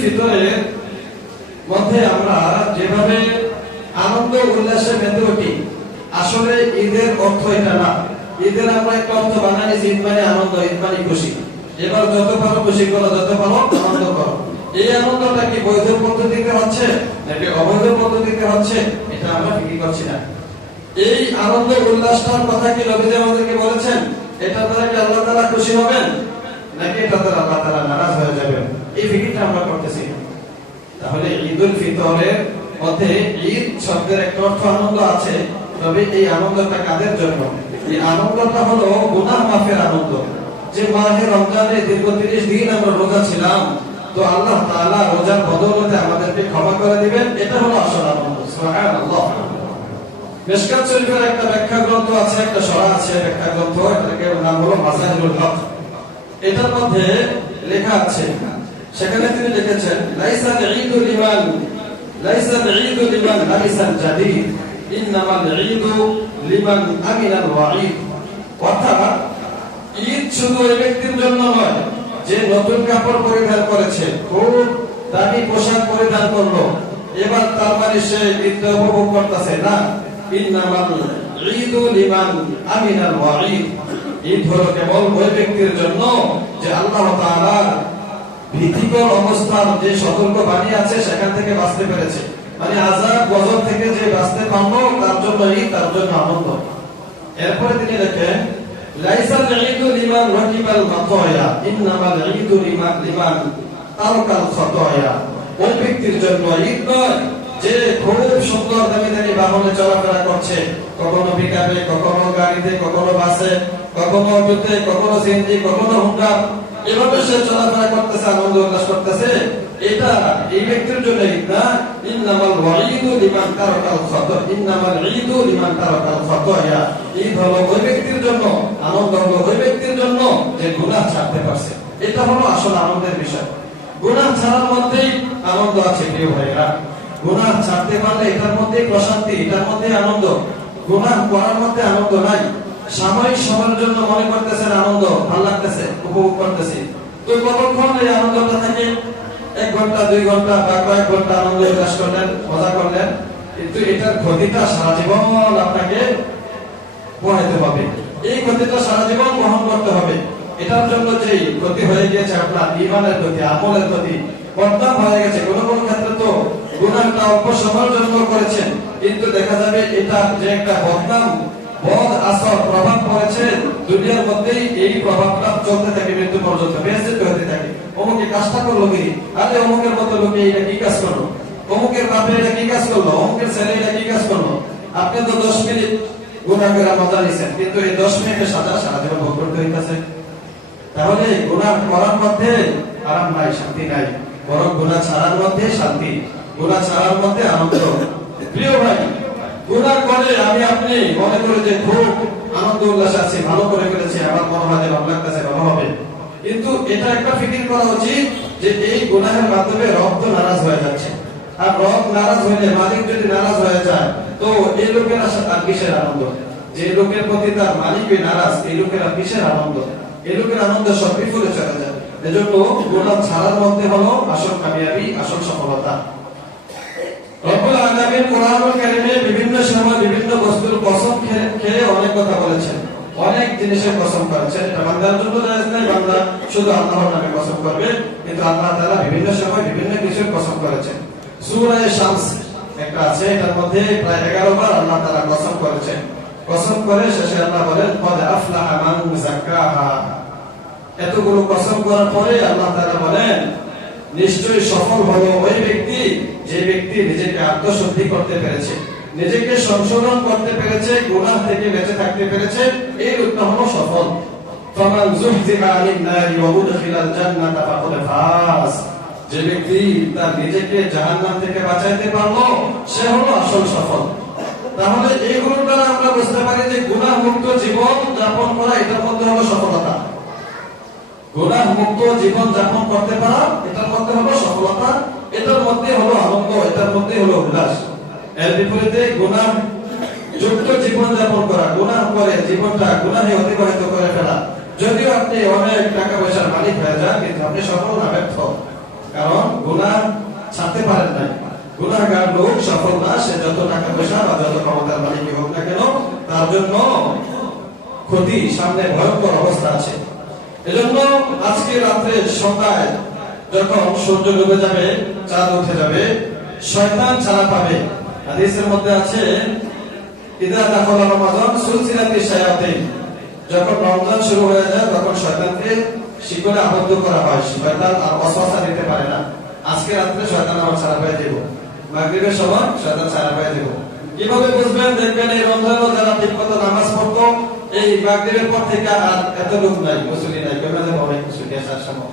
ফিতরের মধ্যে আমরা যেভাবে আনন্দ উল্লাসে মেতে উঠি, আসলে ঈদের অর্থ এটা না। ঈদের আমরা একটা অর্থ বানাই, ঈদ মানে আনন্দ, ঈদ মানে খুশি। এবার যত পারো খুশি করো, যত পারো আনন্দ করো। এই আনন্দটা কি বৈধ পদ্ধতিতে হচ্ছে নাকি অবৈধ পদ্ধতিতে হচ্ছে, এটা আমরা ঠিকই করছি না। এই আনন্দ উল্লাসটার কথা কি নবীজি আমাদেরকে বলেছেন? এটা দ্বারা কি আল্লাহ তাআলা খুশি হবেন নাকি এটা দ্বারা আল্লাহ তাআলা নারাজ হয়ে যাবেন? এই ফিকিরটা আমরা করতেছি। তাহলে ঈদুল ফিতরের মধ্যে ঈদ শব্দের একটা অর্থ আনন্দ আছে, তবে এই আনন্দটা কাদের জন্য? এই আনন্দটা হলো গুনাহ মাফের আনন্দ। যে মাহে রমজানে দীর্ঘ 30 দিন আমরা রোজা ছিলাম, তো আল্লাহ তাআলা রোজার বদৌলতে আমাদেরকে ক্ষমা করে দিবেন, এটা হলো আসল আনন্দ। সুবহানাল্লাহ। মিশকাত শরীফের একটা ব্যাখ্যা গ্রন্থ আছে, একটা সরা আছে ব্যাখ্যা গ্রন্থ, এটাকে নাম হলো মাসাইলুল হক। এটার মধ্যে লেখা আছে, সেখানে তিনি লিখেছেন, লাইসাল ঈদু লিমান লাবিসাল জাদীদ ইন্নামাল ঈদু লিমান আমিনাল ওয়াঈদ। অর্থাৎ ঈদ শুধু ওই ব্যক্তির জন্য নয় যে নতুন কাপড় পরিধান করেছে, খুব দামি পোশাক পরিধান করলো, এবার তার মানে সে ঈদটা উপভোগ করতেছে না। ইন্নামাল ঈদু লিমান আমিনাল ওয়াঈদ। ঈদ হলো কেবল ওই ব্যক্তির জন্য যে আল্লাহ তাআলার ভীতিকর অবস্থার যে সতর্ক বাণী আছে সেখান থেকে বাঁচতে পেরেছে, মানে আযাব গজব থেকে যে বাঁচতে পারলো, তার জন্য ঈদ, তার জন্য আনন্দ। এরপরে তিনি লেখেন, লাইসাল ঈদু লিমান রাকিবাল মাতায়া ইন্নামাল ঈদু লিমান তারাকাল খাতায়া। ওই ব্যক্তির জন্য ঈদ নয় যে খুব সুন্দর দামি দামি বাহনে চলাফেরা করছে, কখনো পিকআপে, কখনো গাড়িতে, কখনো বাসে, কখনো অটোতে, কখনো সিএনজি, কখনো হুন্ডা, এভাবে সে চলাফেরা করতেছে, আনন্দ উল্লাস করতেছে, এটা এই ব্যক্তির জন্য ঈদ না। ইন্নামাল ওয়াঈদু লিমান তারাকাল খাতা ইন্নামাল ঈদু লিমান তারাকাল খাতায়া। ঈদ হলো ওই ব্যক্তির জন্য, আনন্দ হলো ওই ব্যক্তির জন্য যে গুনাহ ছাড়তে পারছে। এটা হলো আসল আনন্দের বিষয়। গুনাহ ছাড়ার মধ্যেই আনন্দ আছে প্রিয় ভাইরা। গুনাহ ছাড়তে পারলে এটার মধ্যে প্রশান্তি, এটার মধ্যে আনন্দ। গুনাহ করার মধ্যে আনন্দ নাই। সাময়িক সময়ের জন্য মনে করতেছেন আনন্দ, ভালো লাগতেছে, উপভোগ করতেছি, তো কতক্ষণ এই আনন্দটা থাকে? 1 ঘন্টা, 2 ঘন্টা বা কয়েক ঘন্টা আনন্দ উল্লাস করলেন, মজা করলেন, কিন্তু এটার ক্ষতিটা সারা জীবন আপনাকে পোহাইতে হবে। এই ক্ষতিটা সারা জীবন বহন করতে হবে। এটার জন্য যে ক্ষতি হয়ে গেছে আপনার ঈমানের ক্ষতি, আমলের ক্ষতি, বদনাম হয়ে গেছে। কোন কোন ক্ষেত্রে তো গুনাহটা অল্প সময়ের জন্য করেছেন, কিন্তু দেখা যাবে এটা যে একটা বদনাম, বদ আসর প্রভাব পড়েছে দুনিয়ার মধ্যেই, এই প্রভাবটা চলতে থাকে মৃত্যু পর্যন্ত, বেঁচে হতে থাকে। অমুকে কাজটা করলো কি, আরে অমুকের মতো লোকে এটা কি কাজ করলো, অমুকের বাপে এটা কি কাজ করলো, অমুকের ছেলে এটা কি কাজ করলো। আপনি তো 10 মিনিট গুনাহ করে মজা নিছেন, কিন্তু এই 10 মিনিটের সাজা সারা জীবন ভোগ করতে হইতাছে। তাহলে গুনাহ করার মধ্যে আরাম নাই, শান্তি নাই, বরং গুনাহ ছাড়ার মধ্যে শান্তি, গুনাহ ছাড়ার মধ্যে আনন্দ। প্রিয় ভাই, গুনাহ করে আমি আপনি মনে করি যে খুব আনন্দ উল্লাস আছে, ভালো করে ফেলেছি, আমার মনে হয় যে ভালো লাগতেছে, ভালো হবে, কিন্তু এটা একটা ফিকির করা উচিত যে এই গুনাহের মাধ্যমে রব তো নারাজ হয়ে যাচ্ছে, আর রব নারাজ হইলে, মালিক যদি নারাজ হয়ে যায়, তো এই লোকের আর কিসের আনন্দ? যে লোকের প্রতি তার মালিকই নারাজ, এই লোকের আর কিসের আনন্দ? এই লোকের আনন্দ সব বিফলে চলে যায়। এজন্য গুনাহ ছাড়ার মধ্যে হলো আসল কামিয়াবি, আসল সফলতা। রব্বুল আলামিন কোরআনুল কারীমে বিভিন্ন সময় বিভিন্ন বস্তুর কসম খেয়ে অনেক কথা বলেছেন, অনেক জিনিসের কসম করেছেন। এটা বান্দার জন্য জায়েজ নাই, বান্দা শুধু আল্লাহর নামে কসম করবে, কিন্তু আল্লাহ তাআলা বিভিন্ন সময় বিভিন্ন কিছুর কসম করেছেন। সূরা শামস একটা আছে, এটার মধ্যে প্রায় 11 বার আল্লাহ তাআলা কসম করেছেন। কসম করে শেষে আল্লাহ বলেন, ক্বাদ আফলাহা মান যাক্কাহা। এতগুলো কসম করার পরে আল্লাহ তাআলা বলেন, নিশ্চয়ই সফল হলো ওই ব্যক্তি যে ব্যক্তি নিজেকে আত্মশুদ্ধি করতে পেরেছে, নিজেকে সংশোধন করতে পেরেছে, গুনাহ থেকে বেঁচে থাকতে পেরেছে, এই লোকটা হলো সফল। ফামান যুহজিহা আনিন নারি ওয়া উদখিলাল জান্নাতা ফাকাদ ফাজ। যে ব্যক্তি তার নিজেকে জাহান্নাম থেকে বাঁচাইতে পারলো, সে হলো আসল সফল। তাহলে এইগুলোর দ্বারা আমরা বুঝতে পারি যে গুনাহ মুক্ত জীবন যাপন করা, এটার মধ্যে হলো সফলতা। গুনাহ মুক্ত জীবন যাপন করতে পারা, এটার মধ্যে হলো সফলতা, এটার মধ্যে হলো আনন্দ, এটার মধ্যে হলো উল্লাস। এর বিপরীতে গুনাহ যুক্ত জীবন যাপন করা, গুনাহ করে জীবনটা গুনাহে অতিবাহিত করে ফেলা, যদিও আপনি অনেক টাকা পয়সার মালিক হয়ে যান, কিন্তু আপনি সফল না, ব্যর্থ। কারণ গুনাহ সফল না, সে যত টাকা পয়সা বা যত ক্ষমতার মালিকই হোক না কেন, তার জন্য ক্ষতি, সামনে ভয়ঙ্কর অবস্থা আছে। এজন্য আজকে রাত্রে সন্ধ্যায় যখন সূর্য ডুবে যাবে, চাঁদ উঠে যাবে, শয়তান ছাড়া পাবে। হাদিসের মধ্যে আছে, ইদা দাখালা রমাদান সুলসিলাতি শায়াতিন, যখন রমজান শুরু হয়ে যায় তখন শয়তানকে শিকলে আবদ্ধ করা হয়, শয়তান আর ওয়াসওয়াসা দিতে পারে না। আজকে রাত্রে শয়তান আমার ছাড়া পেয়ে দেব, মাগরিবের সময় শয়তান ছাড়া পেয়ে দেব। কিভাবে বুঝবেন? দেখবেন এই রমজানও যারা ঠিকমতো নামাজ পড়তো, এই মাগরিবের পর থেকে আর এত লোক নাই, মুসল্লি নাই, কেমন যেন অনেক মুসল্লি আসার সময়।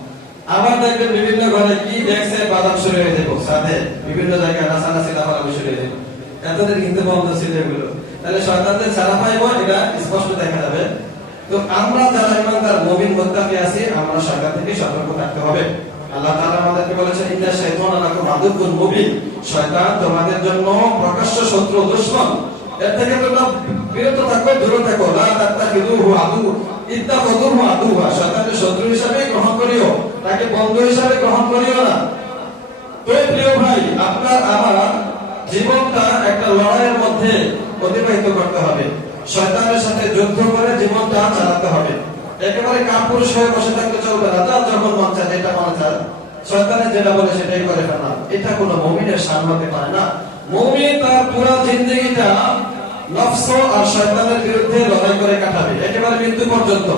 আবার দেখবেন বিভিন্ন ঘরে কি দেখছে, বাদাম শুরু হয়ে দেবো, সাথে বিভিন্ন জায়গায় নাচানাচি লাফালাফি শুরু হয়ে দেবো। এতদিন কিন্তু বন্ধ ছিল এগুলো। তাহলে শয়তানদের ছাড়া পাইব, এটা স্পষ্ট দেখা যাবে। তো আমরা যারা ইমানদার মুমিন মুত্তাকি আছি, আমরা শয়তান থেকে সতর্ক থাকতে হবে। আল্লাহ তাআলা আমাদেরকে বলেছেন, ইন্না শাইতানা লাকুম আদুউন মুবিন, শয়তান তোমাদের জন্য প্রকাশ্য শত্রু, দুশমন। এর থেকে তোমরা বিরত থাকো, দূরে থাকো। লা তাত্তাখিযুহু আদু ইত্তাখিযুহু আদুওয়া, শয়তানকে শত্রু হিসেবে গ্রহণ করিও, তাকে বন্ধু হিসেবে গ্রহণ করিও না। তো প্রিয় ভাই, আপনার আমার জীবনটা একটা লড়াইয়ের মধ্যে অতিবাহিত করতে হবে। শয়তানের সাথে যুদ্ধ করে জীবনটা চালাতে হবে। একেবারে কাপুরুষ হয়ে বসে থাকতে চলবে না, যার যখন মন চায় যেটা মন চায় শয়তানের যেটা বলে সেটাই করে ফেলা, এটা কোনো মুমিনের শান হতে পারে না। মুমিন তার পুরো জিন্দেগিটা নফস আর শয়তানের বিরুদ্ধে লড়াই করে কাটাবে, একেবারে মৃত্যু পর্যন্ত।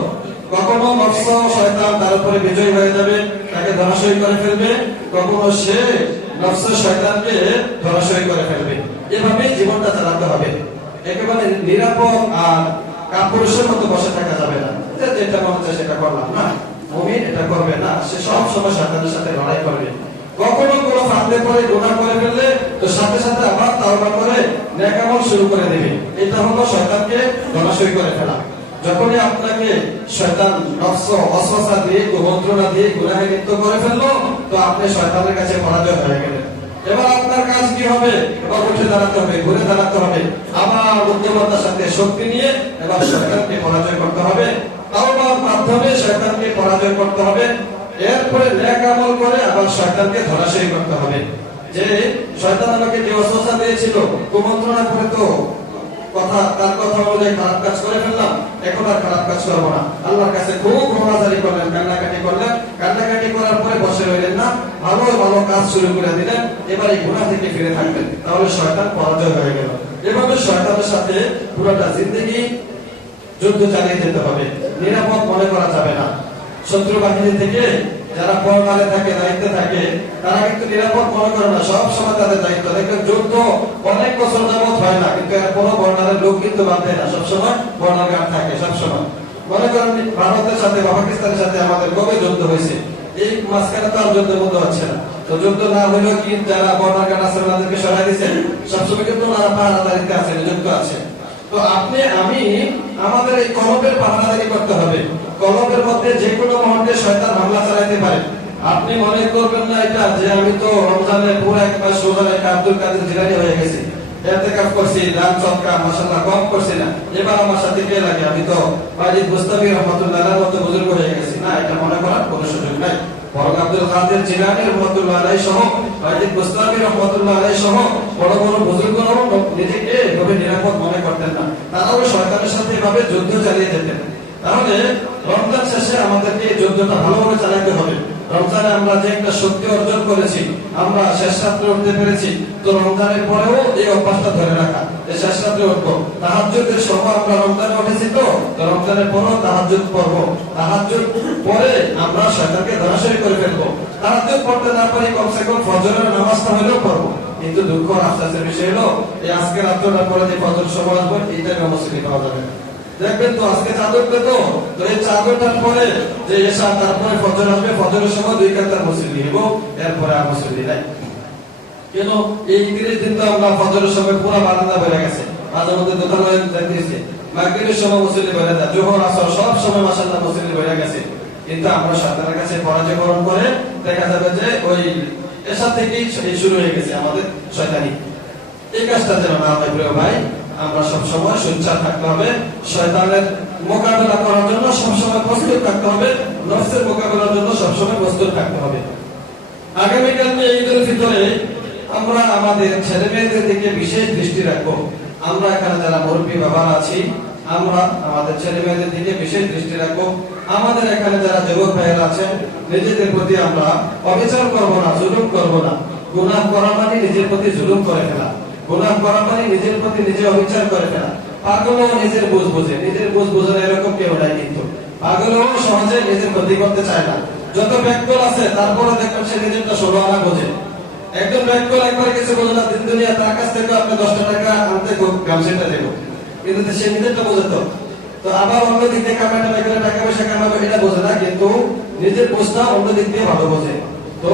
কখনো নফস শয়তান তার উপরে বিজয় হয়ে যাবে, তাকে ধরাশয়ী করে ফেলবে, কখনো সে নফস শয়তানকে ধরাশয়ী করে ফেলবে। এভাবেই জীবনটা চালাতে হবে। একেবারে নিরাপদ আর কাপুরুষের মতো বসে থাকা যাবে না, যেটা মনে হচ্ছে সেটা করলাম না। মুমিন এটা করবে না, সে সব সময় শয়তানের সাথে লড়াই করবে। কখনো কোনো ফাঁদে পড়ে গুনাহ করে ফেললে তো সাথে সাথে আবার তাওবা করে নেক আমল শুরু করে দেবে। এটা হলো শয়তানকে ধরাশয়ী করে ফেলা। যখনই আপনাকে শয়তান নফস ওয়াসওয়াসা দিয়ে, কুমন্ত্রণা দিয়ে গুনাহে লিপ্ত করে ফেললো, তো আপনি শয়তানের কাছে পরাজয় হয়ে গেলেন। এবার আপনার কাজ কি হবে? এবার উঠে দাঁড়াতে হবে, ঘুরে দাঁড়াতে হবে, আবার উদ্যমতার সাথে শক্তি নিয়ে এবার শয়তানকে পরাজয় করতে হবে। তাওবার মাধ্যমে শয়তানকে পরাজয় করতে হবে। এরপরে নেক আমল করে আবার শয়তানকে ধরাশয়ী করতে হবে। যে শয়তান আমাকে যে ওয়াসওয়াসা দিয়েছিল, কুমন্ত্রণা করে তো তার কথা অনুযায়ী খারাপ কাজ করে ফেললাম, এখন আর খারাপ কাজ করবো না। আল্লাহর কাছে খুব ক্ষমাচারী করলেন, কান্নাকাটি করলেন, কান্নাকাটি করার পরে বসে রইলেন না, ভালো ভালো কাজ শুরু করে দিলেন, এবার এই গুনাহ থেকে ফিরে থাকবেন, তাহলে শয়তান পরাজয় হয়ে গেল। এভাবে শয়তানের সাথে পুরোটা জিন্দেগি যুদ্ধ চালিয়ে যেতে হবে, নিরাপদ মনে করা যাবে না। শত্রু বাহিনী থেকে যারা পরকালে থাকে, দায়িত্বে থাকে, তারা কিন্তু নিরাপদ মনে করে না, সব সময় তাদের দায়িত্ব। দেখবেন যুদ্ধ অনেক বছর যাবত হয় না, কিন্তু এরপরও বর্ডারের লোক কিন্তু বাদ দেয় না, সবসময় বর্ডার গার্ড থাকে সবসময়। মনে করেন ভারতের সাথে বা পাকিস্তানের সাথে আমাদের কবে যুদ্ধ হয়েছে? এই মাঝখানে তো আর যুদ্ধ মতো হচ্ছে না। তো যুদ্ধ না হলেও কি যারা বর্ডার গার্ড আছে তাদেরকে সরাই দিচ্ছেন, সবসময় কিন্তু ওনারা পাহারাদারিতে আছে, নিযুক্ত আছে। তো আপনি আমি আমাদের এই কলবের পাহারাদারি করতে হবে। কলবের মধ্যে যে কোনো মুহূর্তে শয়তান হামলা চালাতে পারে। আপনি মনে করবেন না এটা যে আমি তো রমজানের পুরো এক মাস রোজা রেখে আব্দুল কাদের জিলানী হয়ে গেছি, ইতিকাফ করছি, দান সদকা মাশাআল্লাহ কম করছি না, এবার আমার সাথে কে লাগে, আমি তো ওয়াজিদ মুস্তাফি রাহমাতুল্লাহ আলাইহির মতো বুজুর্গ হয়ে গেছি। না, এটা মনে করার কোনো সুযোগ নাই। বরং আব্দুল কাদের জিলানী রাহমাতুল্লাহ আলাইহি সহ, ওয়াজিদ মুস্তাফি রাহমাতুল্লাহ আলাইহি সহ বড় বড় বুজুর্গরাও নিজেকে এভাবে নিরাপদ মনে করতেন না, তারাও শয়তানের সাথে এভাবে যুদ্ধ চালিয়ে যেতেন। তাহলে রমজান শেষে আমাদেরকে এই যুদ্ধটা ভালোভাবে চালাতে হবে। রমজানে আমরা যে একটা শক্তি অর্জন করেছি, আমরা শেষ রাত্রে উঠতে পেরেছি, তো রমজানের পরেও এই অভ্যাসটা ধরে রাখা, যে শেষ রাত্রে উঠবো। তাহাজ্জুদের সময় আমরা রমজানে উঠেছি, তো রমজানের পরেও তাহাজ্জুদ পড়বো, তাহাজ্জুদ পরে আমরা শয়তানকে ধরাশয়ী করে ফেলবো। তাহাজ্জুদ পড়তে না পারি, কমসে কম ফজরের নামাজটা হলেও পড়বো। কিন্তু দুঃখ আফসোসের বিষয় হলো এই আজকে রাত্রটা পরে যে ফজর সময় আসবো, এইটা মসজিদে পাওয়া যাবে না। দেখবেন তো আজকে চাদর পেতো, তো এই চাদরটার পরে যে এসা, তারপরে ফজর আসবে, ফজরের সময় 2 কাতার মসজিদে নিব, এরপরে আর মসজিদে নাই। কেন? এই 30 দিন তো আমরা ফজরের সময় পুরো বারান্দা বেড়ে গেছে, মাঝে মধ্যে দোকান হয়ে যাইতেছে, মাগরিবের সময় মসজিদে বেড়ে যায়, জোহর আসর সব সময় মাশাআল্লাহ মসজিদে বেড়ে গেছে। কিন্তু আমরা শয়তানের কাছে পরাজয় বরণ করে দেখা যাবে যে ওই এসা থেকেই শুরু হয়ে গেছে আমাদের শয়তানি। এই কাজটা যেন না হয় প্রিয় ভাই, আমরা সব সময় সোচ্চার থাকতে হবে, শয়তানের মোকাবেলা করার জন্য সব সময় প্রস্তুত থাকতে হবে, নফসের মোকাবেলার জন্য সব সময় প্রস্তুত থাকতে হবে। আগামীকাল ঈদুল ফিতরে আমরা আমাদের ছেলে মেয়েদের দিকে বিশেষ দৃষ্টি রাখবো। আমরা এখানে যারা মুরব্বী বাবারা আছি, আমরা আমাদের ছেলে মেয়েদের দিকে বিশেষ দৃষ্টি রাখবো। আমাদের এখানে যারা যুবক ভাইয়েরা আছেন, নিজেদের প্রতি আমরা অবিচার করব না, জুলুম করব না। গুনাহ করা মানে নিজের প্রতি জুলুম করে ফেলা, গুনাহ করা মানে নিজের প্রতি নিজে অবিচার করে ফেলা। পাগলও নিজের বুঝ বোঝে, নিজের বুঝ বোঝে না এরকম কেউ নাই, কিন্তু পাগলও সহজে নিজের ক্ষতি করতে চায় না। যত ব্যাকল আছে তারপরে দেখবেন সে নিজেরটা 16 আনা বোঝে। একজন ব্যাকল একবার কিছু বোঝে না, দিন দুনিয়া তার কাছ থেকে আপনি 10 টাকা আনতে ব্যবসাটা দেবো, কিন্তু সে নিজেরটা বোঝে। তো আবার অন্য দিক থেকে কামাইটা বেকারে টাকা পয়সা কামাবো এটা বোঝে না, কিন্তু নিজের বুঝটা অন্য দিক দিয়ে ভালো বোঝে। তো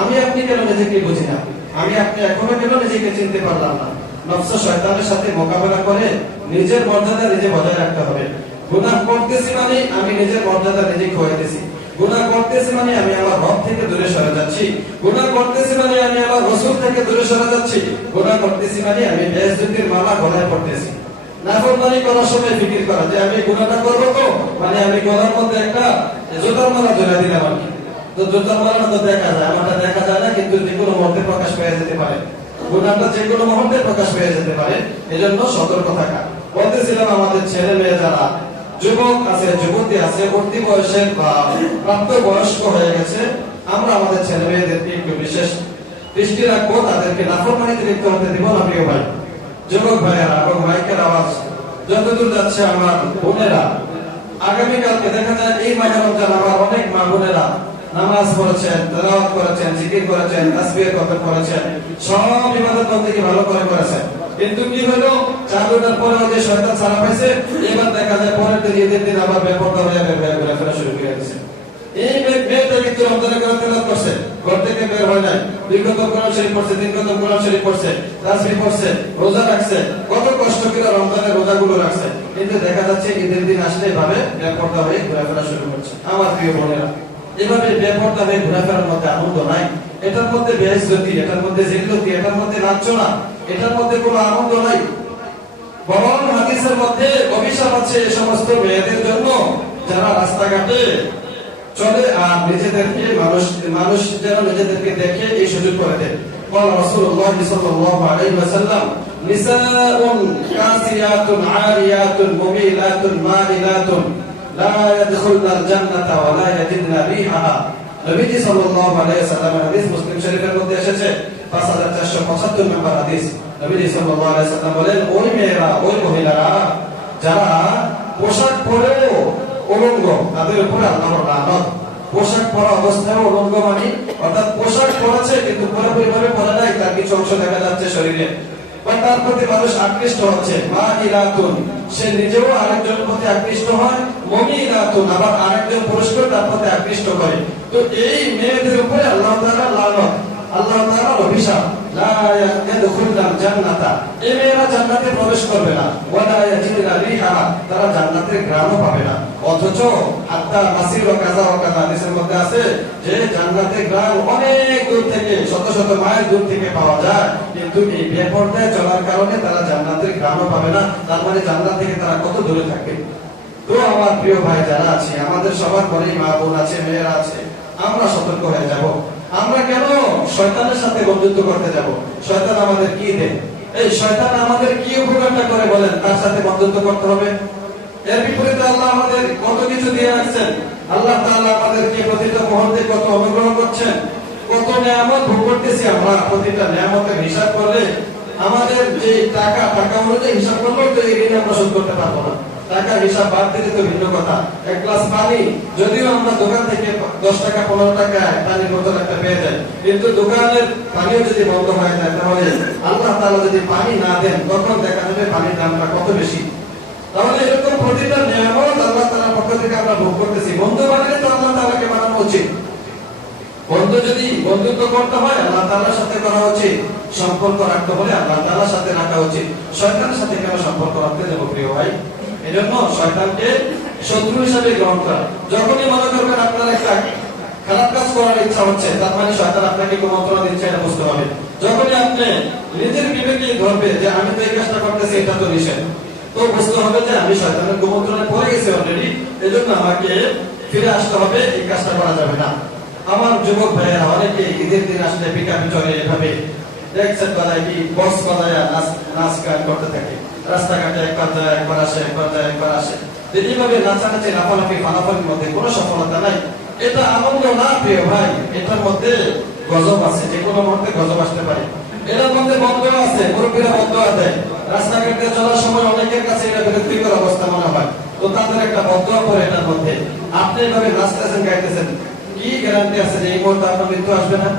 আমি আপনি কেন নিজেকে বুঝি না? আমি আপনি এখনো কেন নিজেকে চিনতে পারলাম না? নফস শয়তানের সাথে মোকাবেলা করে নিজের মর্যাদা নিজে বজায় রাখতে হবে। গুনাহ করতেছি মানে আমি নিজের মর্যাদা নিজে খোয়াইতেছি, গুনাহ করতেছি মানে আমি আমার রব থেকে দূরে সরে যাচ্ছি, গুনাহ করতেছি মানে আমি আমার রাসূল থেকে দূরে সরে যাচ্ছি, গুনাহ করতেছি মানে আমি বেইজ্জতির মালা গলায় পড়তেছি। নাফরমানি করার সময় ফিকির করা যে আমি গুনাহটা করবো, তো মানে আমি গলার মধ্যে একটা জোতার মালা ঝুলা দিলাম আর কি। তো জোতার মালা তো দেখা যায়, আমারটা দেখা যায় না, কিন্তু যে কোনো মুহূর্তে প্রকাশ পেয়ে যেতে পারে। গুনাহটা যে কোনো মুহূর্তে প্রকাশ পেয়ে যেতে পারে, এজন্য সতর্ক থাকা। বলতেছিলাম আমাদের ছেলে মেয়ে যারা যুবক আছে, যুবতী আছে, উঠতি বয়সের বা প্রাপ্ত বয়স্ক হয়ে গেছে, আমরা আমাদের ছেলে মেয়েদেরকে একটু বিশেষ দৃষ্টি রাখবো, তাদেরকে নাফরমানিতে লিপ্ত হতে দিব না। প্রিয় ভাই, যুবক ভাইয়েরা এবং মাইকের আওয়াজ যতদূর যাচ্ছে আমার বোনেরা, আগামীকালকে দেখা যায় এই মাহে রমজান আমার অনেক মা বোনেরা নামাজ পড়েছেন, তেলাওয়াত করেছেন, জিকির করেছেন, তাসবিহ কদর করেছেন, সব ইবাদত বন্দেগী ভালো করে করেছেন। কিন্তু কি হলো, চালুটার পরে যে শয়তান ছাড়া পাইছে, এবার দেখা যায় পরের দিন ঈদের দিন আবার বেপরদা হয়ে বের হয়ে ঘোরাফেরা শুরু করে দিয়েছে। এই মেয়েটা কিন্তু রমজানে করে তেলাওয়াত করছে, ঘর থেকে বের হয় নাই, 2 খতম কোরআন শরীফ পড়ছে, 3 খতম কোরআন শরীফ পড়ছে, তাসবিহ পড়ছে, রোজা রাখছে, কত কষ্ট করে রমজানের রোজাগুলো রাখছে, কিন্তু দেখা যাচ্ছে ঈদের দিন আসলে এভাবে বেপরদা হয়ে ঘোরাফেরা শুরু করছে। আমার প্রিয় বোনেরা, এভাবে বেপরদা হয়ে ঘোরাফেরার মধ্যে আনন্দ নাই, এটার মধ্যে বেইজ্জতি, এটার মধ্যে জিল্লতি, এটার মধ্যে লাঞ্ছনা, এটার মধ্যে কোনো আনন্দ নাই। বরং হাদিসের মধ্যে অভিশাপ আছে এই সমস্ত মেয়েদের জন্য যারা রাস্তাঘাটে চলে আর নিজেদেরকে মানুষ যেন নিজেদেরকে দেখে এই সুযোগ করে দেয়। قال رسول الله صلى الله عليه وسلم نساء كاسيات عاريات مميلات مائلات لا يدخلن الجنة ولا يجدن ريحها। নবীজি সাল্লাল্লাহু আলাইহি ওয়াসাল্লাম হাদিস মুসলিম শরীফের মধ্যে এসেছে 5475 নম্বর হাদিস। নবীজি সাল্লাল্লাহু আলাইহি ওয়াসাল্লাম বলেন, ওই মেয়েরা, ওই মহিলারা যারা পোশাক পরেও উলঙ্গ, তাদের উপরে আল্লাহর লানত। পোশাক পরা অবস্থায় উলঙ্গ মানে অর্থাৎ পোশাক পরেছে কিন্তু পুরোপুরি ভাবে পরে নাই, তার কিছু অংশ দেখা যাচ্ছে শরীরে, বা তার প্রতি মানুষ আকৃষ্ট হচ্ছে। মা ইলাতুন, সে নিজেও আরেকজনের প্রতি আকৃষ্ট হয়, মুমিনাতুন, আবার আরেকজন পুরুষকে তার প্রতি আকৃষ্ট করে। তো এই মেয়েদের উপরে আল্লাহ তাআলা লানত, আল্লাহ তাআলার অভিশাপ। লা ইয়াদখুলুল জান্নাতা, এই মেয়েরা জান্নাতে প্রবেশ করবে না। ওয়ালা ইয়াজিদুনা রিহা, তারা জান্নাতের ঘ্রাণও পাবে না। অথচ হাত্তা মাসির ওয়া কাযা ওয়া কাযা হাদিসের মধ্যে আছে যে জান্নাতের ঘ্রাণ অনেক দূর থেকে, শত শত মাইল দূর থেকে পাওয়া যায়, কিন্তু এই বেপরদায় চলার কারণে তারা জান্নাতের ঘ্রাণও পাবে না। তার মানে জান্নাত থেকে তারা কত দূরে থাকবে। তো আমার প্রিয় ভাই যারা আছে, আমাদের সবার ঘরেই মা বোন আছে, মেয়েরা আছে, আমরা সতর্ক হয়ে যাব। আমরা কেন শয়তানের সাথে বন্ধুত্ব করতে যাব? শয়তান আমাদের কি দেয়? এই শয়তান আমাদের কি উপকারটা করে বলেন তার সাথে বন্ধুত্ব করতে হবে? এর বিপরীতে আল্লাহ আমাদের কত কিছু দিয়ে রাখছেন। আল্লাহ তাআলা আমাদেরকে প্রতিটা মুহূর্তে কত অনুগ্রহ করছেন, কত নিয়ামত ভোগ করতেছি আমরা। প্রতিটা নিয়ামতের হিসাব করলে আমাদের যে টাকা অনুযায়ী হিসাব করলে তো এই ঋণ আমরা শোধ করতে পারবো না। টাকার হিসাব বাদ দিলে তো ভিন্ন কথা। এক গ্লাস পানি যদিও আমরা দোকান থেকে 10 টাকা 15 টাকায় পানির বোতল একটা পেয়ে যাই, কিন্তু দোকানের পানিও যদি বন্ধ হয়ে যায়, তাহলে আল্লাহ তাআলা যদি পানি না দেন তখন দেখা যাবে পানির দামটা কত বেশি। তাহলে এরকম প্রতিটা নিয়ামত আল্লাহ তাআলার পক্ষ থেকে আমরা ভোগ করতেছি। বন্ধু বানালে তো আল্লাহ তাআলাকে বানানো উচিত। বন্ধু যদি বন্ধুত্ব করতে হয় আল্লাহ তাআলার সাথে করা উচিত, সম্পর্ক রাখতে হলে আল্লাহ তাআলার সাথে রাখা উচিত। শয়তানের সাথে কেন সম্পর্ক রাখতে যাব প্রিয় ভাই? এজন্য শয়তানকে শত্রু হিসেবে গ্রহণ করা। যখনই মনে করবেন আপনার একটা খারাপ কাজ করার ইচ্ছা হচ্ছে, তার মানে শয়তান আপনাকে কুমন্ত্রণা দিচ্ছে, এটা বুঝতে হবে। যখনই আপনি নিজের বিবেকে ধরবে যে আমি তো এই কাজটা করতেছি, এটা তো নিষেধ, তো বুঝতে হবে যে আমি শয়তানের কুমন্ত্রণে পড়ে গেছি অলরেডি, এজন্য আমাকে ফিরে আসতে হবে, এই কাজটা করা যাবে না। আমার যুবক ভাইয়েরা অনেকে ঈদের দিন আসলে পিকাপি চলে, এভাবে দেখছেন বাজায় কি বক্স বাজায় নাচ গান করতে থাকে, রাস্তাঘাটে একবার যায় একবার আসে, একবার যায় একবার আসে। এইভাবে নাচানাচি লাফালাফি ফালাফালির মধ্যে কোনো সফলতা নাই। এটা আনন্দ না প্রিয় ভাই, এটার মধ্যে গজব আছে, যে কোনো মুহূর্তে গজব আসতে পারে। এটার মধ্যে বন্ধ আছে, মুরব্বীরা বন্ধ দেয়। রাস্তাঘাটে চলার সময় অনেকের কাছে এটা বিরক্তিকর অবস্থা মনে হয়, তো তাদের একটা বন্ধ পড়ে এটার মধ্যে। আপনি এভাবে নাচতেছেন গাইতেছেন, কি গ্যারান্টি আছে যে এই মুহূর্তে আপনার মৃত্যু আসবে না?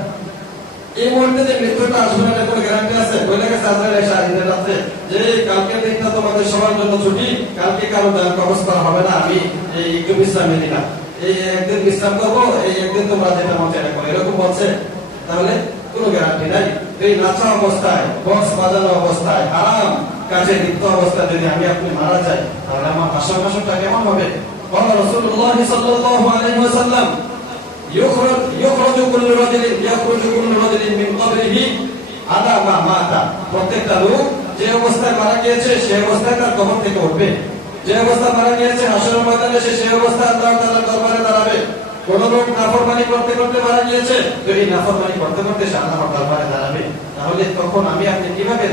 এই মুহূর্তে যে মৃত্যুটা আসবে না, কোনো গ্যারান্টি আছে? বলে গেছে আজরাইল এসে ঈদের রাতে যে কালকের দিনটা তোমাদের সবার জন্য ছুটি, কালকে কারো কবজ করা হবে না, আমি এই একটু বিশ্রাম নিলাম, এই একদিন বিশ্রাম করবো, এই একদিন তোমরা যেটা মন চাই করো, এরকম বলছে? তাহলে কোনো গ্যারান্টি নাই। এই নাচা অবস্থায়, বক্স বাজানো অবস্থায়, হারাম কাজে লিপ্ত অবস্থায় যদি আমি আপনি মারা যাই, তাহলে আমার হাসরটা কেমন হবে? রাসূলুল্লাহ সাল্লাল্লাহু আলাইহি ওয়াসাল্লাম يخرج كل رجل من قبره على ما مات। প্রত্যেকটা লোক যে অবস্থায় মারা গিয়েছে সেই অবস্থায় তার কবর থেকে উঠবে, যে অবস্থায় মারা গিয়েছে হাসরের ময়দানে সেই অবস্থায় আল্লাহ তাআলার দরবারে দাঁড়াবে। কোন লোক নাফরমানি করতে করতে মারা গিয়েছে, তো এই নাফরমানি করতে করতে সে আল্লাহর দরবারে দাঁড়াবে। তাহলে তখন আমি আপনি কিভাবে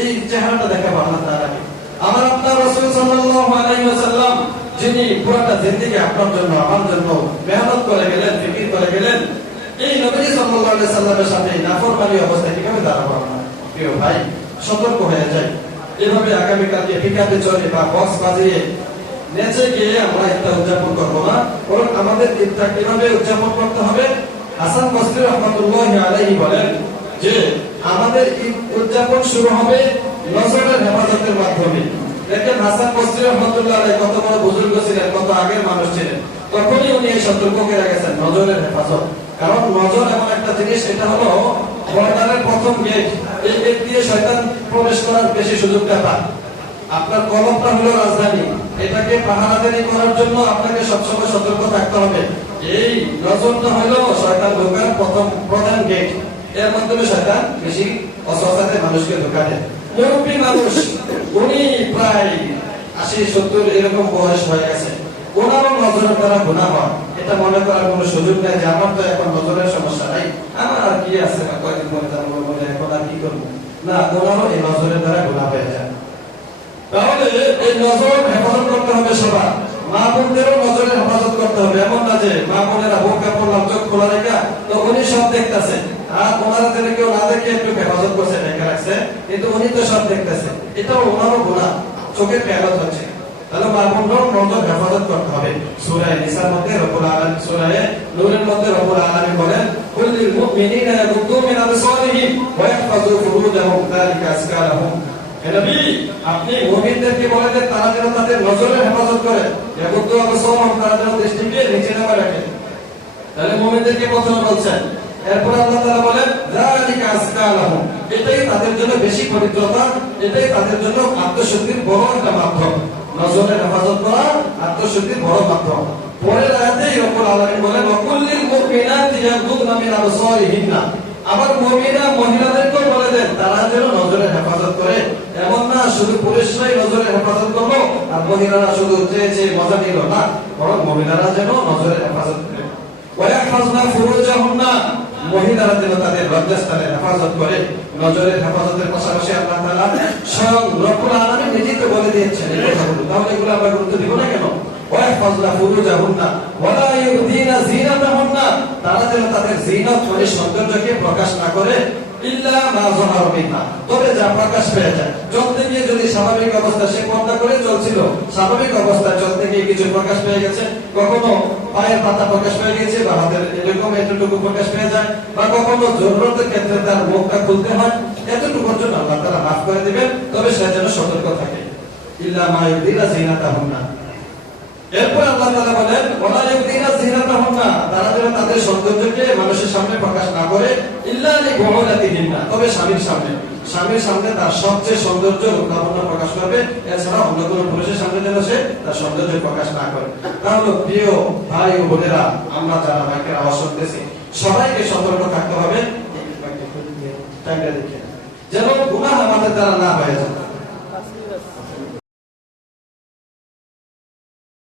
এই চেহারাটা দেখাবো আল্লাহ তাআলাকে? আমার আপনার রাসূল সাল্লাল্লাহু আলাইহি ওয়াসাল্লাম যিনি পুরোটা জিন্দেগি আপনার জন্য আমার জন্য মেহনত করে গেলেন, ফিকির করে গেলেন, এই নবী সাল্লাল্লাহু আলাইহি সাল্লামের সাথে নাফরমানি অবস্থায় কিভাবে দাঁড়াবো আমরা? প্রিয় ভাই, সতর্ক হয়ে যাই। এভাবে আগামীকালকে পিকআপে চলে বা বক্স বাজিয়ে নেচে গিয়ে আমরা একটা উদযাপন করবো না, বরং আমাদের ঈদটা কিভাবে উদযাপন করতে হবে? হাসান বসরি রাহমাতুল্লাহি আলাইহি বলেন যে আমাদের ঈদ উদযাপন শুরু হবে নজরের হেফাজতের মাধ্যমে। দেখেন হাসান বসরি রাহমাতুল্লাহ আলাইহি কত বড় বুজুর্গ ছিলেন, কত আগের মানুষ ছিলেন, তখনই উনি এই সতর্ক করে গেছেন নজরের হেফাজত। কারণ নজর এমন একটা জিনিস, এটা হলো শয়তানের প্রথম গেট। এই গেট দিয়ে শয়তান প্রবেশ করার বেশি সুযোগটা পায়। আপনার কলবটা হলো রাজধানী, এটাকে পাহারাদারি করার জন্য আপনাকে সবসময় সতর্ক থাকতে হবে। এই নজরটা হলো শয়তান ঢোকার প্রধান গেট, এর মাধ্যমে শয়তান বেশি অসহসাতে মানুষকে ধোঁকা দেয়। মুরব্বী মানুষ, উনি প্রায় 80-70 এরকম বয়স হয়ে গেছে, ওনারও নজরের দ্বারা গুনাহ হয়। এটা মনে করার কোনো সুযোগ নেই যে আমার তো এখন নজরের সমস্যা নাই, আমার আর কি আছে, কয়েকদিন পরে যাবো বলে এখন আর কি করবো না, ওনারও এই নজরের দ্বারা গুনাহ হয়ে যায়। তাহলে এই নজর হেফাজত করতে হবে সবার, মা বোনদেরও নজরের হেফাজত করতে হবে। এমন না যে মা বোনেরা বোরকা পরলাম চোখ খোলা রেখা, তো উনি সব দেখতেছে, আর ওনারা যেন কেউ না দেখে একটু হেফাজত করছে, রেখে রাখছে, কিন্তু উনি তো সব দেখতেছে, এটাও ওনারও গুনাহ, চোখের খেয়ালত হচ্ছে। তাহলে মা বোনরাও নজর হেফাজত করতে হবে। সূরা নিসার মধ্যে রব্বুল আলামিন, সূরা নূরের মধ্যে রব্বুল আলামিন বলেন কুল্লিল মুমিনিনা ইয়াগুদ্দু মিন আবসারিহিম ওয়া ইয়াহফাযু ফুরুজাহুম যালিকা আযকা লাহুম। হে নবী, আপনি মুমিনদেরকে বলে দেন তারা যেন তাদের নজরের হেফাজত করে, ইয়াগুদ্দু আবসারহুম, তারা যেন দৃষ্টিকে নিচে নামা রাখে। তাহলে মুমিনদেরকে প্রথমে বলছেন, এরপর আল্লাহ তাআলা বলেন যালিকা আযকা লাহুম, এটাই তাদের জন্য বেশি পবিত্রতা, এটাই তাদের জন্য আত্মশুদ্ধির বড় একটা মাধ্যম। নজরের হেফাজত করা আত্মশুদ্ধির বড় মাধ্যম। পরের আয়াতেই রব্বুল আলামিন বলেন ওয়াকুল্লিল মুমিনাতি ইয়াগুদ্দুনা মিন আবসারিহিন্না, আবার মুমিনা মহিলাদেরকেও বলে দেন তারা যেন নজরের হেফাজত করে। এমন না শুধু পুরুষরাই নজরের হেফাজত করলো আর মহিলারা শুধু চেয়ে মজা নিল না, বরং মহিলারা যেন নজরের হেফাজত করে। ওয়া ইয়াহফাজনা ফুরুজাহুন্না, মহিলারা যেন তাদের লজ্জাস্থানের হেফাজত করে। নজরের হেফাজতের পাশাপাশি আল্লাহ তাআলা স্বয়ং রব্বুল আলামিন নিজেই তো বলে দিয়েছেন এই কথাগুলো, তাহলে এগুলো আমরা গুরুত্ব দিব না কেন? ওয়াহফাজনা ফুরুজাহুন্না ওয়ালা ইউদিনা যিনাতাহুন্না, তারা যেন তাদের যিনাত মানে সৌন্দর্যকে প্রকাশ না করে, ইল্লা মা যাহারা মিনহা, তবে যা প্রকাশ পেয়ে যায়। চলতে গিয়ে যদি স্বাভাবিক অবস্থা সে পর্দা করে চলছিল, স্বাভাবিক অবস্থায় চলতে গিয়ে কিছু প্রকাশ পেয়ে গেছে, কখনো পায়ের পাতা প্রকাশ পেয়ে গেছে বা হাতের এরকম এতটুকু প্রকাশ পেয়ে যায়, বা কখনো জরুরতের ক্ষেত্রে তার মুখটা খুলতে হয়, এতটুকুর জন্য আল্লাহ তাআলা মাফ করে দিবেন, তবে সে যেন সতর্ক থাকে। ইল্লা মা ইউদিনা যিনাতাহুন্না। এরপর আল্লাহ তাআলা বলেন ওয়ালা ইউদিনা যিনাতাহুন্না, তারা যেন তাদের সৌন্দর্যকে মানুষের সামনে প্রকাশ না করে, ইল্লা লিবুলাতিহিন্না, তবে স্বামীর সামনে তার সবচেয়ে সৌন্দর্য লাবণ্য প্রকাশ করবে, এছাড়া অন্য কোনো পুরুষের সামনে যেন সে তার সৌন্দর্য প্রকাশ না করে। তাহলে প্রিয় ভাই ও বোনেরা, আমরা যারা মাইকের আওয়াজ শুনতেছি সবাইকে সতর্ক থাকতে হবে যেন গুনাহ আমাদের দ্বারা না হয়ে যায়।